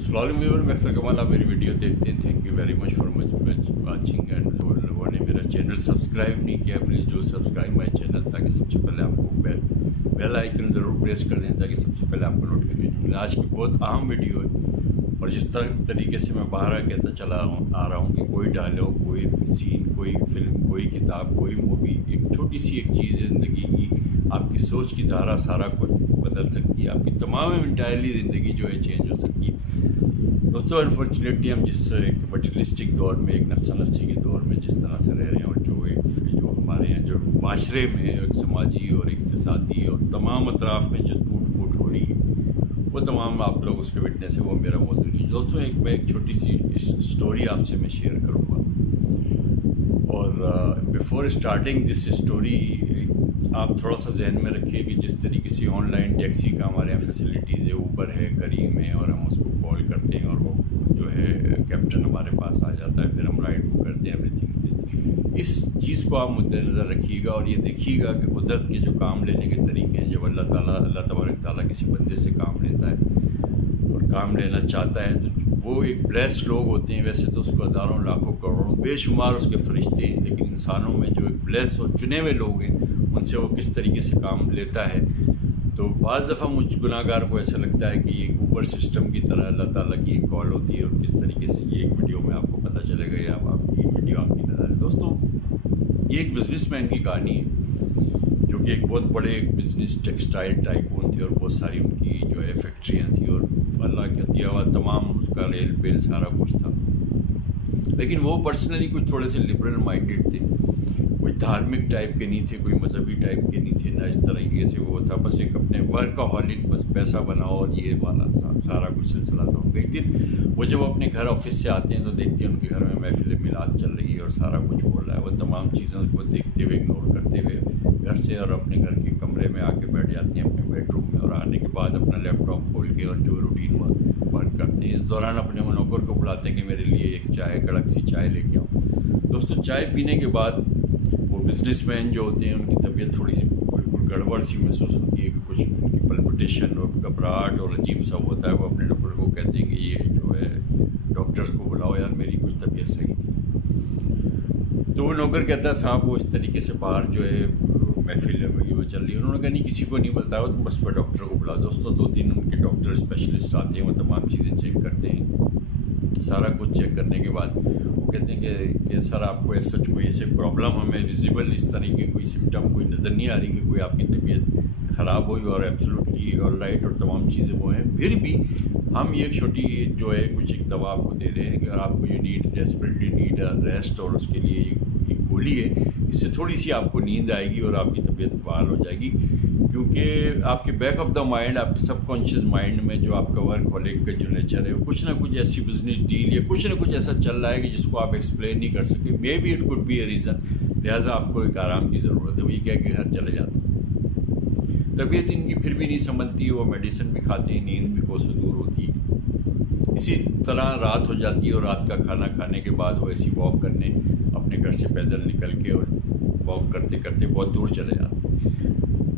अस्सलाम वालेकुम, मैं अख्तर कमाल। आप मेरी वीडियो देखते हैं। Thank you very much for watching. And जो लोगों ने मेरा चैनल सब्सक्राइब नहीं किया, please do subscribe my channel, ताकि सबसे पहले आपको बेल आइकन ज़रूर प्रेस कर दें, ताकि सबसे पहले आपको नोटिफिकेशन मिले। आज की बहुत अहम वीडियो है, और जिस तरीके से मैं बाहर कहता चला आ रहा हूँ कि कोई डायलॉग, कोई सीन, कोई फिल्म, कोई किताब, कोई मूवी, एक छोटी सी एक चीज़ ज़िंदगी की आपकी सोच की धारा सारा कुछ बदल सकती है। आपकी तमाम इंटायरली ज़िंदगी जो है चेंज हो सकती है। दोस्तों, अनफॉर्चुनेटली हम जिस एक मटीरियलिस्टिक दौर में, एक नफ्सी के दौर में जिस तरह से रह रहे हैं, और जो हमारे यहाँ जो माशरे में एक समाजी और इक़्तिसादी और तमाम अतराफ़ में जो टूट फूट हो रही है, वो तमाम आप लोग उसके विटनेस है। वो मेरा मौजूद नहीं। दोस्तों, मैं एक छोटी सी स्टोरी आपसे मैं शेयर करूँगा, और बिफोर स्टार्टिंग दिस स्टोरी आप थोड़ा सा जहन में रखिए कि जिस तरीके से ऑनलाइन टैक्सी का हमारे यहाँ फैसिलिटीज़ है, ऊबर है, करीम है, और हम उसको कॉल करते हैं और वो जो है कैप्टन हमारे पास आ जाता है, फिर हम राइड बुक करते हैं, एवरीथिंग। इस चीज़ को आप मद्देनज़र रखिएगा, और ये देखिएगा कि कुदरत के जो काम लेने के तरीके हैं, जब अल्लाह तबारक ताला किसी बंदे से काम लेता है और काम लेना चाहता है, तो वो एक ब्लेस्ड लोग होते हैं। वैसे तो उसको हज़ारों लाखों करोड़ों बेशुमार उसके फरिश्ते हैं, लेकिन इंसानों में जो एक ब्लेस्ड और चुने हुए लोग हैं, उनसे वो किस तरीके से काम लेता है। तो बाज़ दफ़ा मुझ गुनाहगार को ऐसा लगता है कि ये ऊबर सिस्टम की तरह अल्लाह ताला की एक कॉल होती है, और किस तरीके से ये एक वीडियो में आपको पता चलेगा, या आपकी वीडियो आपकी नज़र है। दोस्तों, ये एक बिजनेसमैन की कहानी है, जो कि एक बहुत बड़े बिजनेस टेक्सटाइल टाइकून थे, और बहुत सारी उनकी जो है फैक्ट्रियाँ थी, और अल्लाह का दिया हुआ तमाम उसका रेल पेल सारा कुछ था। लेकिन वो पर्सनली कुछ थोड़े से लिबरल माइंडेड थे, कोई धार्मिक टाइप के नहीं थे, कोई मजहबी टाइप के नहीं थे, ना इस तरीके से वो था। बस एक अपने वर्कaholic, बस पैसा बनाओ और ये वाला था, सारा कुछ सिलसिला था। एक दिन वो जब अपने घर ऑफिस से आते हैं तो देखते हैं उनके घर में महफिल मिलाद चल रही है और सारा कुछ हो रहा है। वो तमाम चीज़ों को देखते हुए, इग्नोर करते हुए घर से और अपने घर के कमरे में आके बैठ जाते हैं, अपने बेडरूम में, और आने के बाद अपना लैपटॉप खोल के और जो रूटीन वर्क करते हैं। इस दौरान अपने नौकर को बुलाते हैं कि मेरे लिए एक चाय, कड़क सी चाय लेके आओ। दोस्तों, चाय पीने के बाद वो बिजनेसमैन जो होते हैं, उनकी तबीयत थोड़ी सी बिल्कुल गड़बड़ सी महसूस होती है, कि कुछ उनकी पल्पिटेशन और घबराहट और अजीब सा होता है। वो अपने डॉक्टर को कहते हैं कि ये जो है डॉक्टर्स को बुलाओ यार, मेरी कुछ तबीयत सही नहीं। तो वो नौकर कहता है साहब, वो इस तरीके से बाहर जो है महफिल वो चल रही है। उन्होंने कहा नहीं, किसी को नहीं बताया, तुम बस पर डॉक्टर को बुलाओ। दोस्तों, 2-3 उनके डॉक्टर स्पेशलिस्ट आते हैं, वो तमाम चीज़ें चेक करते हैं। सारा कुछ चेक करने के बाद वो कहते हैं कि सर, आपको ऐसा कोई ऐसे प्रॉब्लम हमें विजिबल इस तरह की कोई सिम्टम कोई नज़र नहीं आ रही कि कोई आपकी तबीयत ख़राब हुई, और एब्सोल्युटली ऑल राइट और तमाम चीज़ें वो हैं। फिर भी हम ये छोटी जो है कुछ एक दवा आपको दे रहे हैं कि आपको ये नीड, डेस्परेटली नीड रेस्ट, और उसके लिए एक गोली है, इससे थोड़ी सी आपको नींद आएगी और आपकी तबीयत बहाल हो जाएगी। क्योंकि आपके बैक ऑफ द माइंड, आपके सबकॉन्शियस माइंड में जो आपका वर्कaholic का जो नेचर है, वो कुछ ना कुछ ऐसी बिजनेस डील या कुछ ना कुछ ऐसा चल रहा है कि जिसको आप एक्सप्लेन नहीं कर सके। May be it could be a reason, लिहाजा आपको एक आराम की ज़रूरत है। वो ये कह के घर चले जाते हैं। तबीयत इनकी फिर भी नहीं संभलती है, वो मेडिसिन भी खाते हैं, नींद भी कोसों दूर होती है। इसी तरह रात हो जाती है, और रात का खाना खाने के बाद वो ऐसी वॉक करने अपने घर से पैदल निकल के और वॉक करते करते बहुत दूर चले जाते हैं।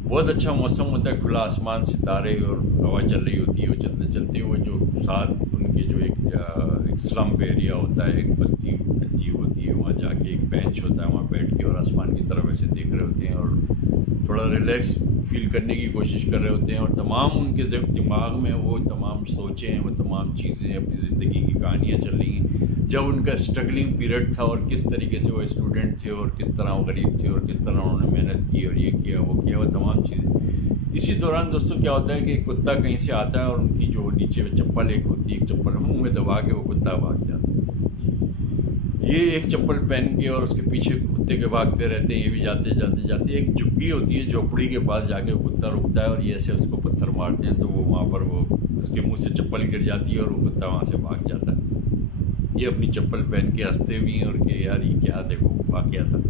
बहुत अच्छा मौसम होता है, खुला आसमान, सितारे और हवा चल रही होती है। वो चलते चलते हुए जो साथ उनके जो एक स्लम्प एरिया होता है, एक बस्ती कच्ची होती है, वहाँ जाके एक बेंच होता है, वहाँ बैठ के और आसमान की तरफ ऐसे देख रहे होते हैं, और थोड़ा रिलैक्स फील करने की कोशिश कर रहे होते हैं। और तमाम उनके दिमाग में वो तमाम सोचें हैं, वो तमाम चीज़ें, अपनी ज़िंदगी की कहानियाँ चल रही हैं, जब उनका स्ट्रगलिंग पीरियड था, और किस तरीके से वो स्टूडेंट थे, और किस तरह वो गरीब थे, और किस तरह उन्होंने मेहनत की, और ये किया वो किया, वो तमाम चीज़ें। इसी दौरान दोस्तों क्या होता है कि कुत्ता कहीं से आता है, और उनकी जो नीचे चप्पल एक होती है, एक चप्पल मुँह में दबा के वो कुत्ता भाग जाता है। ये एक चप्पल पहन के और उसके पीछे कुत्ते के भागते रहते हैं, ये भी जाते जाते जाते एक झुग्गी होती है, झोपड़ी के पास जाके कुत्ता रुकता है, और ये ऐसे उसको पत्थर मारते हैं, तो वो वहाँ पर वो उसके मुंह से चप्पल गिर जाती है, और वो कुत्ता वहाँ से भाग जाता है। ये अपनी चप्पल पहन के हंसते भी हैं, और कि यार ये क्या, देखो वाक़या था।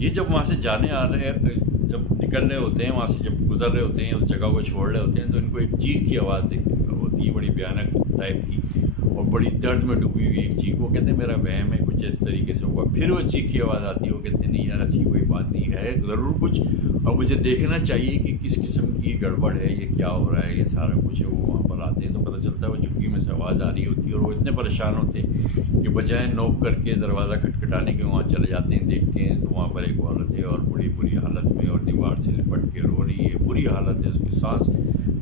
ये जब वहाँ से जाने आ रहे हैं, जब निकल रहे होते हैं वहाँ से, जब गुजर रहे होते हैं, उस जगह को छोड़ रहे होते हैं, तो इनको एक चीख की आवाज़ होती है, बड़ी भयानक टाइप की, और बड़ी दर्द में डूबी हुई एक चीख। वो कहते हैं मेरा वहम है, कुछ इस तरीके से होगा। फिर वो चीख की आवाज़ आती है, वो कहते हैं नहीं यार, ऐसी कोई बात नहीं है, ज़रूर कुछ। اور مجھے دیکھنا چاہیے کہ کس قسم کی گڑبڑ ہے، یہ کیا ہو رہا ہے، یہ سارا کچھ ہے۔ وہ وہاں پر آتے ہیں تو پتہ چلتا ہے وہ جھگی میں سے آواز آ رہی ہوتی ہے، اور وہ اتنے پریشان ہوتے ہیں کہ بجائے نوک کر کے دروازہ کھٹکھٹانے کے وہاں چلے جاتے ہیں، دیکھتے ہیں تو وہاں پر ایک عورت ہے اور بری حالت میں، اور دیوار سے لپٹ کے رو رہی ہے، بری حالت ہے، اس کی سانس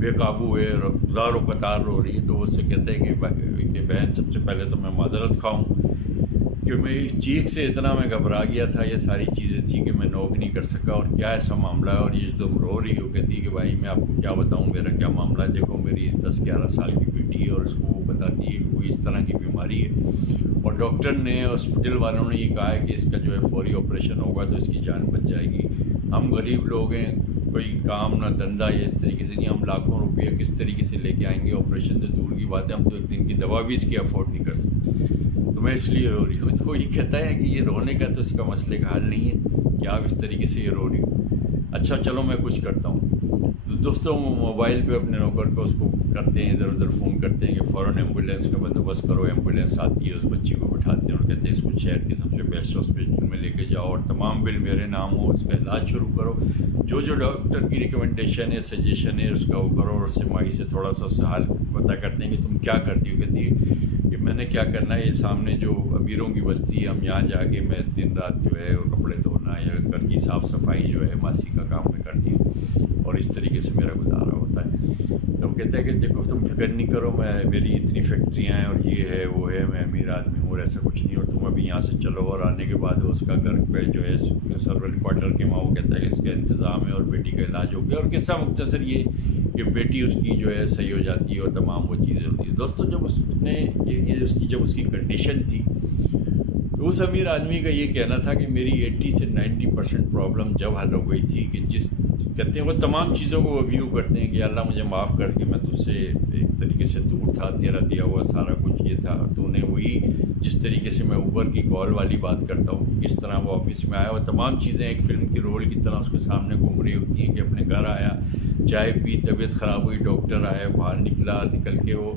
بے قابو ہے، اور قطار رو رہی ہے۔ تو وہ اس سے کہتے ہیں کہ بہن، سب سے پہلے تو میں معذرت خواہوں کہ میری چیخ سے اتنا میں گھبرا گیا تھا، یہ ساری چیزیں تھیں کہ میں نوک نہیں کر سکا، اور کیا ایسا معاملہ ہے، اور یہ تم رو رہی ہو۔ کہتی ہے کہ بھائی میں آپ کو کیا بتاؤں میرا کیا معاملہ ہے، دیکھو میری 10-11 سال کی بیٹی ہے، اور اس کو وہ بتاتی ہے کہ کوئی اس طرح کی بیماری ہے، اور ڈاکٹر نے، ہاسپٹل والوں نے یہ کہا ہے کہ اس کا جو ہے فوری آپریشن ہوگا تو اس کی جان بچ جائے گی۔ ہم غریب لوگ ہیں، کوئی کام نہ دھندا، یہ اس طریقے سے نہیں، ہم لاکھوں روپیہ کس طریقے سے لے کے آئیں گے، آپریشن تو دور کی بات ہے، ہم تو ایک دن کی دوا بھی اس کی افورڈ نہیں کر سکتے، تو میں اس لیے رو رہی ہوں۔ تو یہ کہتا ہے کہ یہ رونے کا تو اس کا مسئلے کا حل نہیں ہے کہ آپ اس طریقے سے یہ رو رہی ہو۔ اچھا چلو میں کچھ کرتا ہوں۔ دوستوں موبائل پہ اپنے نوکر کو اس کو کرتے ہیں، ادھر ادھر فون کرتے ہیں کہ فوراً ایمبولینس کا بندوبست کرو۔ ایمبولینس آتی ہے، اس بچی کو بٹھاتے ہیں اور کہتے ہیں اس کو شہر کے سب سے بیسٹ ہاسپٹل میں لے کے جاؤ، اور تمام بل میرے نام ہو، اس کا علاج شروع کرو، جو ڈاکٹر کی ریکمنڈیشن ہے، سجیشن ہے، اس کا وہ کرو، اور اس سے مائی سے تھوڑا سا اس سے حال پتہ کرتے ہیں کہ تم کیا کرتی ہو۔ کہتی ہے کہ میں نے کیا کرنا ہے، یہ سامنے جو امیروں کی بستی ہے، ہم یہاں جا کے میں دن رات جو ہے کپڑے دھونا یا گھر کی صاف صفائی جو ہے ماسی کا کام میں کرتی ہوں، اور اس طریقے سے میرا گزارا ہوتا ہے۔ تو وہ کہتا ہے کہ دیکھو تم فکر نہیں کرو، میری اتنی فیکٹریاں ہیں، اور یہ ہے وہ ہے، میں امیر آدمی ہوں، اور ایسا کچھ نہیں، اور تم ابھی یہاں سے چلو، اور آنے کے بعد اس کا گھر پہ جو ہے سرونٹ کوارٹر کے وہاں وہ کہتا ہے کہ اس کا انتظام ہے، اور بیٹی کا علاج ہو گیا، اور قصہ مختصر یہ کہ بیٹی اس کی جو ہے صحیح ہو جاتی ہے، اور تمام وہ چیزیں ہوتی ہیں۔ دوستوں جب اس نے جب اس کی کنڈیشن تھی تو اس امیر آدمی کا یہ کہنا تھا کہ میری 80 سے 90% پرابلم جب حل ہو گئی تھی کہ کہتے ہیں وہ تمام چیزوں کو وہ ویو کرتے ہیں کہ اللہ مجھے معاف کر کے میں تجھ سے ایک طریقے سے دور تھا، تیرا دیا ہوا سارا کچھ یہ تھا، تو نے وہی جس طریقے سے میں اوبر کی کال والی بات کرتا ہوں، کس طرح وہ آفس میں آیا، وہ تمام چیزیں ایک فلم کی رول کی طرح اس کے سامنے گھوم رہی ہوتی ہیں کہ اپنے گھر آیا، چائے پی، طبیعت خراب ہوئی، ڈاکٹر آیا، باہر نکل کے وہ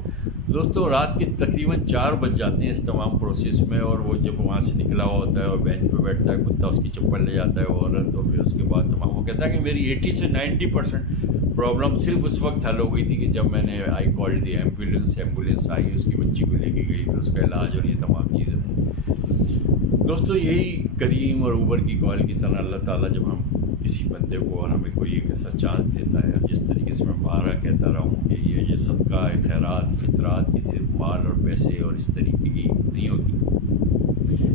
دوستوں رات کے تقریباً 4 بج جاتے ہیں اس تمام پروسیس میں، اور وہ جب وہاں سے نکلا ہوا ہوتا ہے اور بینچ پہ بیٹھتا ہے، کتا اس کی چپل لے جاتا ہے وہ عورت، اور پھر اس کے بعد تمام وہ کہتا ہے کہ میری 80 سے 90% پرابلم صرف اس وقت حل ہو گئی تھی کہ جب میں نے آئی کال دی ایمبولینس آئی، اس کی بچی کو لے کے گئی، پھر اس کا علاج اور یہ تمام چیزیں ہوئی۔ دوستوں یہی کریم اور اوبر کی کال کی طرح اللہ تعالیٰ جب ہم کسی بندے کو اور ہمیں کوئی ایک ایسا چانس دیتا ہے، اور جس طریقے سے میں بارہ کہتا رہا ہوں کہ یہ صدقہ خیرات فطرات کی صرف مال اور پیسے اور اس طریقے کی نہیں ہوتی،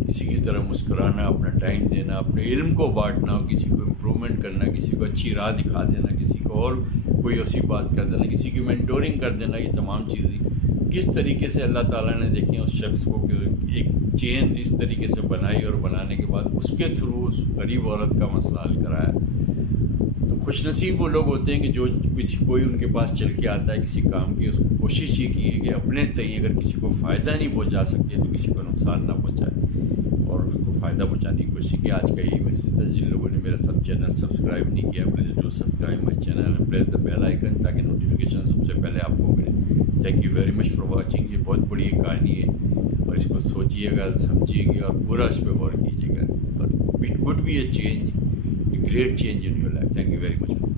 کسی کی طرح مسکرانا، اپنا ٹائم دینا، اپنے علم کو بانٹنا، کسی کو امپرومنٹ کرنا، کسی کو اچھی راہ دکھا دینا، کسی کو اور کوئی ایسی بات کر دینا، کسی کی مینٹورنگ کر دینا، یہ تمام چیزیں کس طریقے سے اللہ تعالیٰ نے دیکھیں اس شخص کو کہ ایک چین اس طریقے سے بنائی، اور بنانے کے بعد اس کے تھرو اس غریب عورت کا مسئلہ حل کرایا۔ تو خوش نصیب وہ لوگ ہوتے ہیں کہ جو کوئی ان کے پاس چل کے آتا ہے کسی کام کی، اس کو کوشش یہ کی ہے کہ اپنے تئیں اگر کسی کو فائدہ نہیں پہنچا سکتے تو کسی کو نقصان نہ پہنچائے، اور اس کو فائدہ پہنچانے کی کوشش کی۔ آج کا یہی میسج تھا۔ جن لوگوں نے میرا چینل سبسکرائب نہیں کیا، please do subscribe my channel and press the bell icon تاکہ نوٹیفیکیشن سب سے پہلے آپ کو ملے۔ Thank you very much for watching. یہ بہت بڑی ایک کہانی ہے، اور اس کو سوچیے گا، سمجھیے گا، اور پورا اس پہ غور کیجیے گا، اور it would be a change, a great change in your life. Thank you very much.